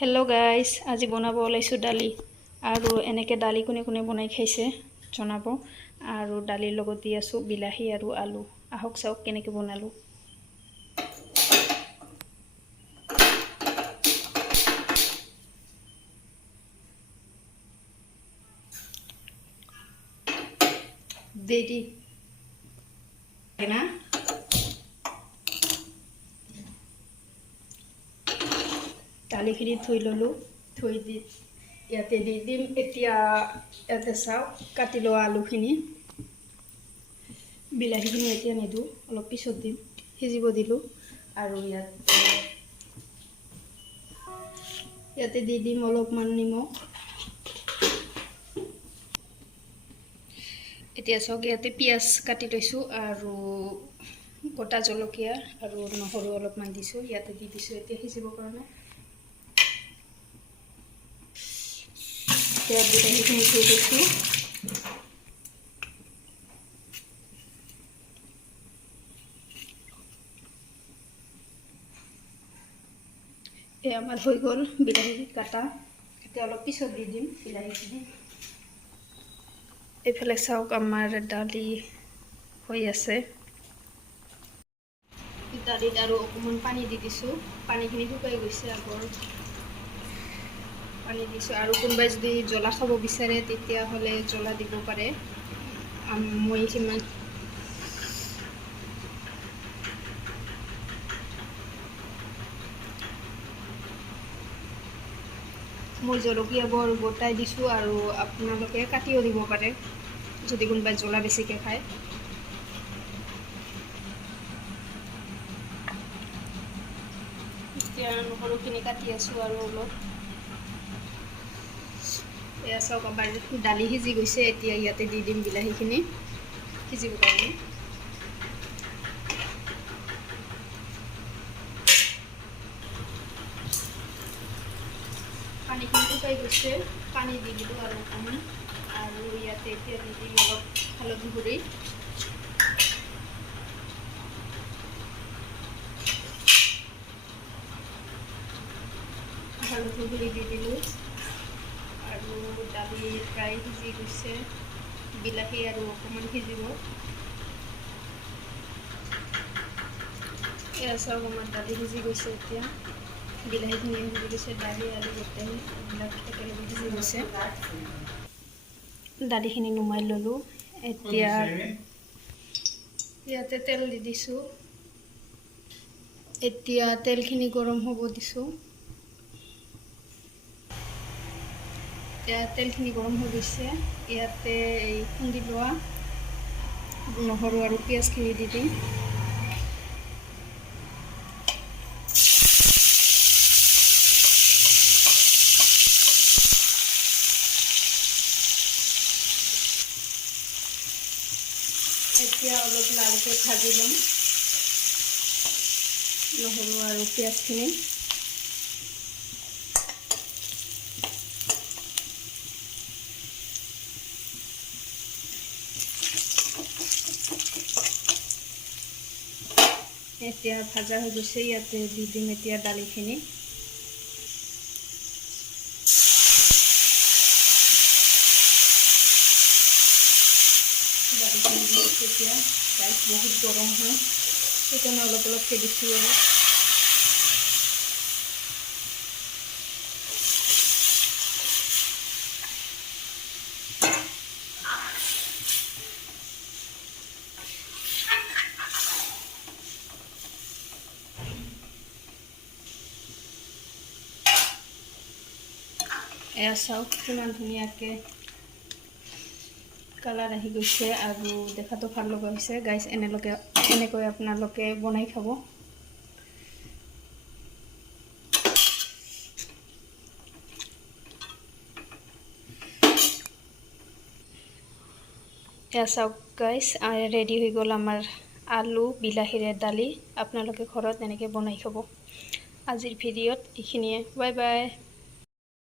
Hello' guys, আজি বনাব ওলাইছোঁ দালি। আৰু এনেকৈ দালি কোনে কোনে বনাই খাইছে জনাব। আৰু দালিৰ লগত দি আছোঁ বিলাহী আৰু আলু। আহক চাওক কেনেকৈ বনালোঁ। দেদি না দালিখিনি ধুই ল'লোঁ। ধুই দি ইয়াতে দি দিম। এতিয়া ইয়াতে চাওক কাটি লোৱা আলুখিনি, বিলাহীখিনি এতিয়া নিদিওঁ, অলপ পিছত দিম। সিজিব দিলোঁ। আৰু ইয়াতে দি দিম অলপমান নিমখ। এতিয়া চাওক ইয়াতে পিঁয়াজ কাটি লৈছোঁ আৰু গোটা জলকীয়া আৰু নহৰু অলপমান দিছোঁ। ইয়াতে দি দিছোঁ এতিয়া সিজিবৰ কাৰণে। এতিয়া বিলাহীখিনি থৈ দিছোঁ। এই আমাৰ হৈ গ'ল বিলাহী কাটা। এতিয়া অলপ পিছত দি দিম বিলাহীখিনি। এইফালে চাওক আমাৰ দালি হৈ আছে। দালিত আৰু অকণমান পানী দি দিছোঁ। পানীখিনি শুকাই গৈছে, আগৰ পানী দিছোঁ। আৰু কোনোবাই যদি জ্বলা খাব বিচাৰে তেতিয়াহ'লে জ্বলা দিব পাৰে। মই সিমান জলকীয়াবোৰ গোটাই দিছোঁ, আৰু আপোনালোকে কাটিও দিব পাৰে যদি কোনোবাই জ্বলা বেছিকৈ খায়। এতিয়া নহৰুখিনি কাটি আছোঁ আৰু অলপ। এয়া চাওক আমাৰ দালি সিজি গৈছে। এতিয়া ইয়াতে দি দিম বিলাহীখিনি সিজিব কাৰণে। পানীখিনি শুকাই গৈছে, পানী দি দিলোঁ আৰু অকণমান। আৰু ইয়াতে এতিয়া দি দিম অলপ হালধি গুড়ি। হালধি গুড়ি দি দিলোঁ। আৰু দালি প্ৰায় সিজি গৈছে, বিলাহী আৰু অকণমান সিজিব। এয়া চাওক আমাৰ দালি সিজি গৈছে। এতিয়া বিলাহীখিনি সিজি গৈছে, দালি আলু গোটেই এইবিলাক একেলগে সিজি গৈছে। দালিখিনি নুমাই ল'লোঁ। এতিয়া ইয়াতে তেল দি দিছোঁ। এতিয়া তেলখিনি গৰম হ'ব দিছোঁ। এতিয়া তেলখিনি গৰম হৈ গৈছে। ইয়াতে এই খুন্দি লোৱা নহৰু আৰু পিঁয়াজখিনি দি দিম। এতিয়া অলপ লালকৈ ভাজি ল'ম নহৰু আৰু পিঁয়াজখিনি। এতিয়া ভাজা হৈ গৈছে। ইয়াতে দি দিম এতিয়া দালিখিনি। দালিখিনি দিছোঁ এতিয়া। গাইছ বহুত গৰম হয়, সেইকাৰণে অলপ অলপকৈ দিছোঁ আৰু। এয়া চাওক কিমান ধুনীয়াকৈ কালাৰ আহি গৈছে আৰু দেখাতো ভাল লগা হৈছে। গাইছ এনেকৈ আপোনালোকে বনাই খাব। এয়া চাওক গাইছ, ৰেডি হৈ গ'ল আমাৰ আলু বিলাহীৰে দালি। আপোনালোকে ঘৰত এনেকৈ বনাই খাব। আজিৰ ভিডিঅ'ত এইখিনিয়ে। Bye bye.